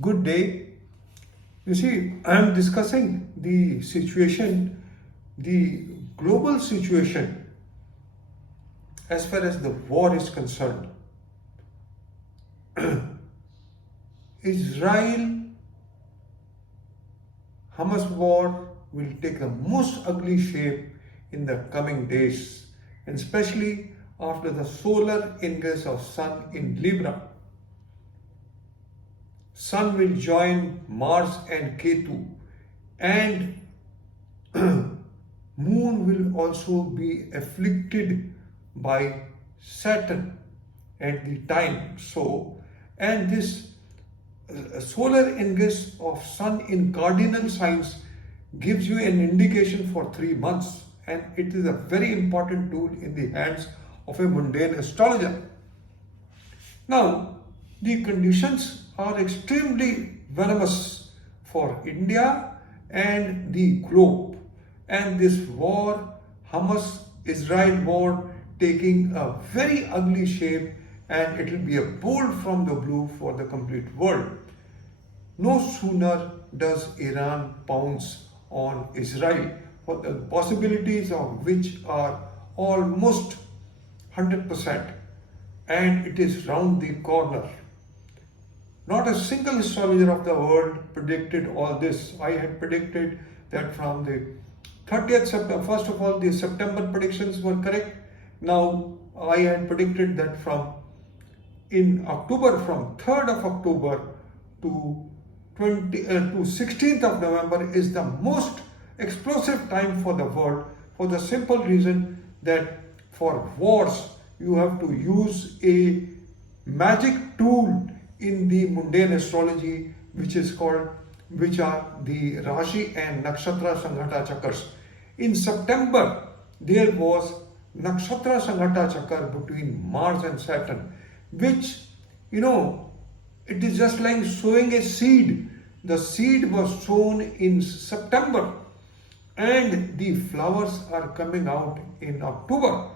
Good day. You see, I am discussing the situation, the global situation as far as the war is concerned. Israel Hamas war will take the most ugly shape in the coming days, and especially after the solar ingress of Sun in Libra. Sun will join Mars and Ketu, and Moon will also be afflicted by Saturn at the time. And this solar ingress of Sun in cardinal signs gives you an indication for 3 months, and it is a very important tool in the hands of a mundane astrologer. Now, the conditions are extremely venomous for India and the globe, and this war, Hamas-Israel war, taking a very ugly shape, and it will be a bolt from the blue for the complete world. No sooner does Iran pounce on Israel, for the possibilities of which are almost 100%, and it is round the corner. Not a single astrologer of the world predicted all this. I had predicted that from the 30th September, first of all, the September predictions were correct. Now, I had predicted that in October, from 3rd of October to 16th of November is the most explosive time for the world, for the simple reason that for wars you have to use a magic tool in the mundane astrology, which are the Rashi and Nakshatra Sanghata Chakras. In September, there was Nakshatra Sanghata Chakra between Mars and Saturn, which, it is just like sowing a seed. The seed was sown in September, and the flowers are coming out in October,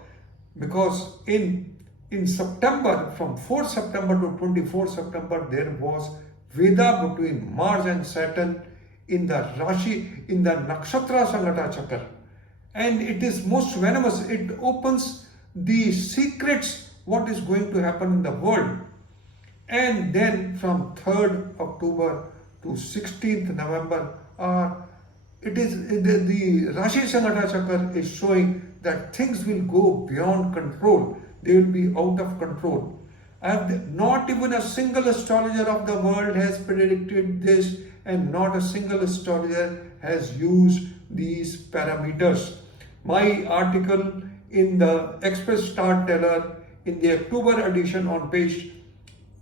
because in September, from 4th September to 24th September, there was Veda between Mars and Saturn in the Rashi, in the Nakshatra Sanghata Chakra. And it is most venomous. It opens the secrets, what is going to happen in the world. And then from 3rd October to 16th November, the Rashi Sanghata Chakra is showing that things will go beyond control. They will be out of control. And not even a single astrologer of the world has predicted this, and not a single astrologer has used these parameters. My article in the Express Star Teller in the October edition on page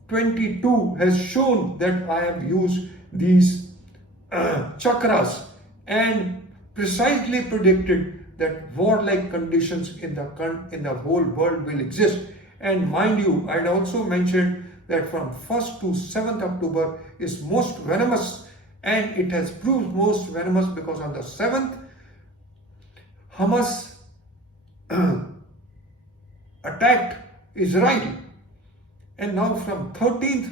22 has shown that I have used these chakras and precisely predicted that warlike conditions in the whole world will exist. And mind you, I had also mentioned that from 1st to 7th October is most venomous, and it has proved most venomous because on the 7th, Hamas attacked Israel. And now from 13th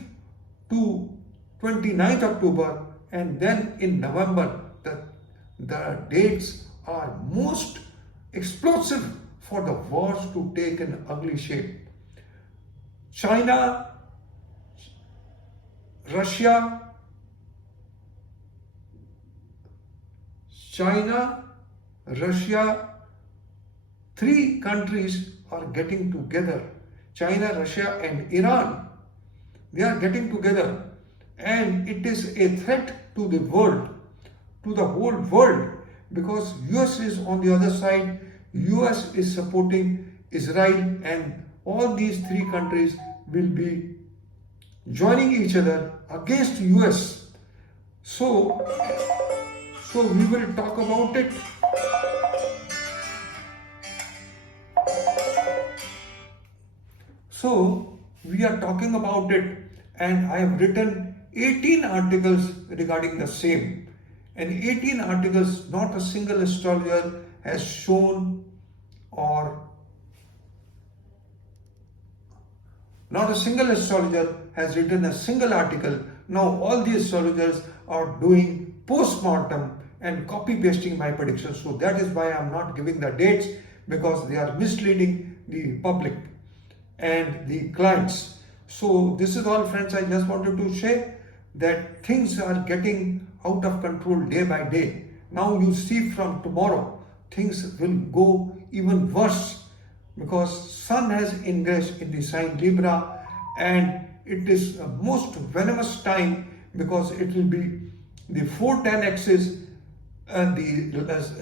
to 29th October, and then in November, the dates are most explosive for the wars to take an ugly shape. China, Russia, 3 countries are getting together. China, Russia and Iran. They are getting together, and it is a threat to the world, to the whole world, because US is on the other side. US is supporting Israel, and all these 3 countries will be joining each other against US. So we will talk about it. So we are talking about it, and I have written 18 articles regarding the same. And 18 articles, not a single astrologer has shown or Not a single astrologer has written a single article. Now all the astrologers are doing post-mortem and copy pasting my predictions. So that is why I'm not giving the dates, because they are misleading the public and the clients. So this is all, friends. I just wanted to share that things are getting out of control day by day. Now you see from tomorrow things will go even worse, because sun has ingressed in the sign Libra, and it is a most venomous time, because it will be the 410 axis, and the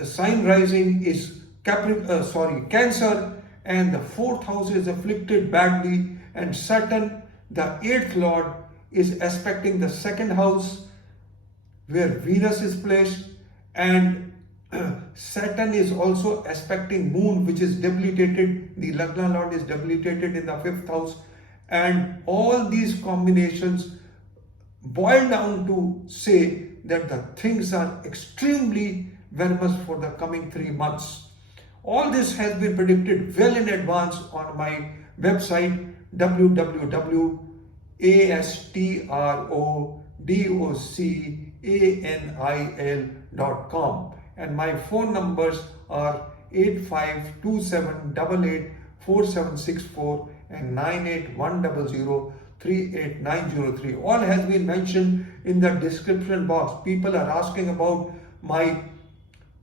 sign rising is Cancer, and the fourth house is afflicted badly, and Saturn, the eighth lord, is aspecting the second house where Venus is placed, and Saturn is also aspecting Moon, which is debilitated. The Lagna Lord is debilitated in the fifth house, and all these combinations boil down to say that the things are extremely venomous for the coming 3 months. All this has been predicted well in advance on my website www.ASSTRODOCANIL.com, and my phone numbers are 8527884764 and 9810038903. All has been mentioned in the description box. People are asking about my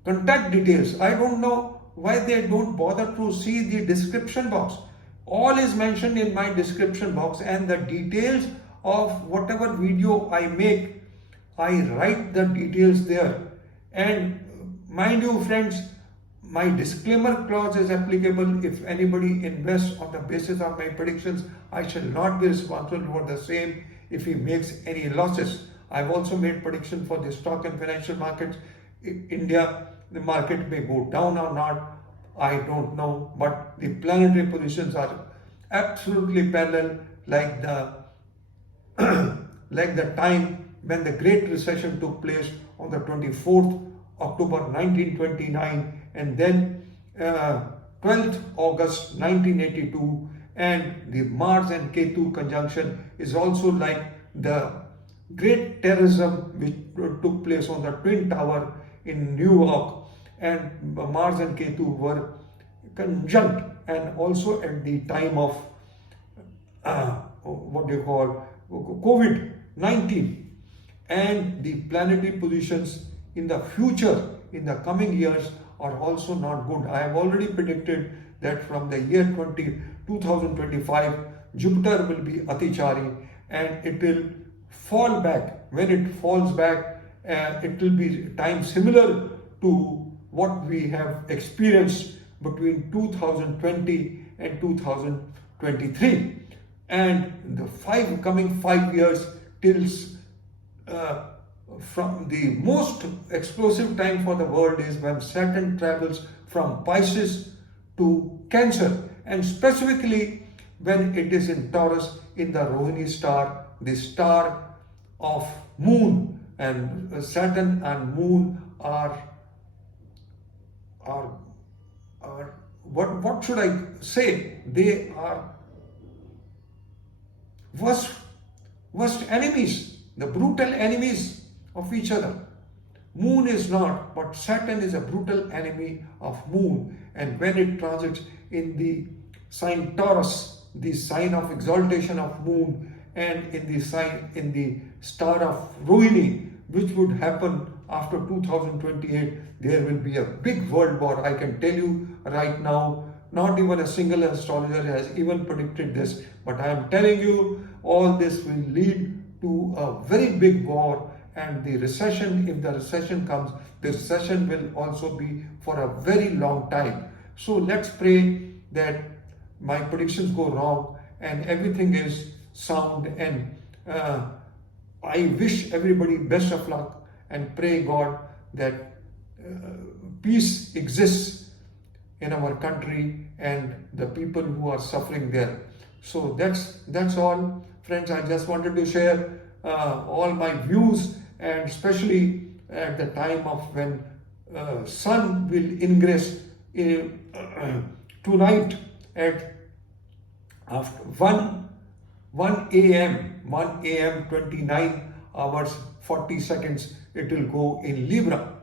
contact details. I don't know why they don't bother to see the description box. All is mentioned in my description box, and the details of whatever video I make, I write the details there. And mind you, friends, my disclaimer clause is applicable. If anybody invests on the basis of my predictions, I shall not be responsible for the same if he makes any losses. I've also made prediction for the stock and financial markets. India, the market may go down or not, I don't know, but the planetary positions are absolutely parallel, like the like the time when the Great Recession took place on the 24th October 1929, and then 12th August 1982, and the Mars and Ketu conjunction is also like the great terrorism which took place on the Twin Tower in New York, and Mars and Ketu were conjunct, and also at the time of COVID-19, and the planetary positions in the future, in the coming years, are also not good. I have already predicted that from the year 2025, Jupiter will be Atichari, and it will fall back. When it falls back, it will be time similar to what we have experienced between 2020 and 2023. And the coming 5 years till from the most explosive time for the world is when Saturn travels from Pisces to Cancer, and specifically when it is in Taurus in the Rohini star, the star of Moon. And Saturn and Moon are what should I say? They are worst enemies, the brutal enemies of each other. Moon is not, but Saturn is a brutal enemy of Moon, and when it transits in the sign Taurus, the sign of exaltation of Moon, and in the star of Rohini, which would happen after 2028, there will be a big world war. I can tell you right now, not even a single astrologer has even predicted this, but I am telling you, all this will lead to a very big war, and the recession, if the recession comes, the recession will also be for a very long time. So let's pray that my predictions go wrong and everything is sound, and I wish everybody best of luck, and pray God that peace exists in our country and the people who are suffering there. So that's all, friends. I just wanted to share all my views, and especially at the time of when sun will ingress tonight at after 1 1 a.m., 29 hours 40 seconds, it will go in Libra.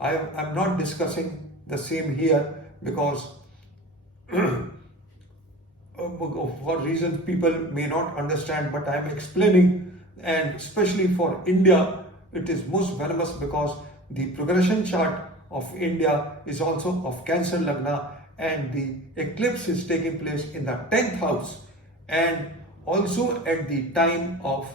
I'm not discussing the same here because for reasons people may not understand, but I'm explaining, and especially for India, it is most venomous because the progression chart of India is also of Cancer Lagna, and the eclipse is taking place in the 10th house, and also at the time of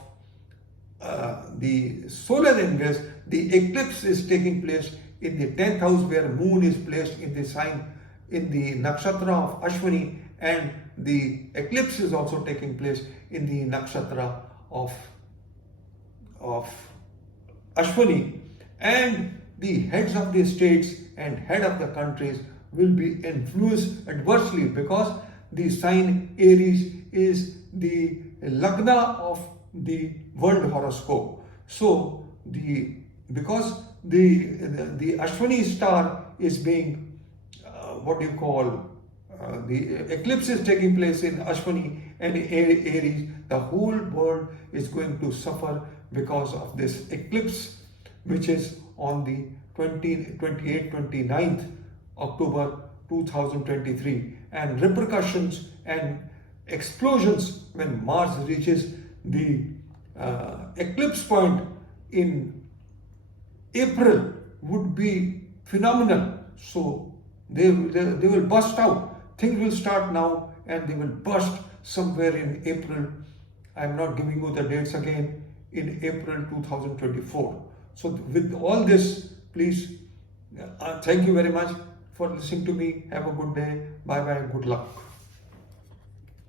the solar ingress, the eclipse is taking place in the 10th house, where moon is placed in the sign, in the nakshatra of Ashwini, and the eclipse is also taking place in the nakshatra of Ashwini, and the heads of the states and head of the countries will be influenced adversely because the sign Aries is the lagna of the world horoscope. So because the Ashwini star is being the eclipse is taking place in Ashwini and Aries, the whole world is going to suffer because of this eclipse, which is on the 29th October 2023, and repercussions and explosions when Mars reaches the eclipse point in April would be phenomenal. So they will burst out. Things will start now and they will burst somewhere in April. I'm not giving you the dates again, in April 2024. So with all this, please, thank you very much for listening to me. Have a good day. Bye bye. Good luck.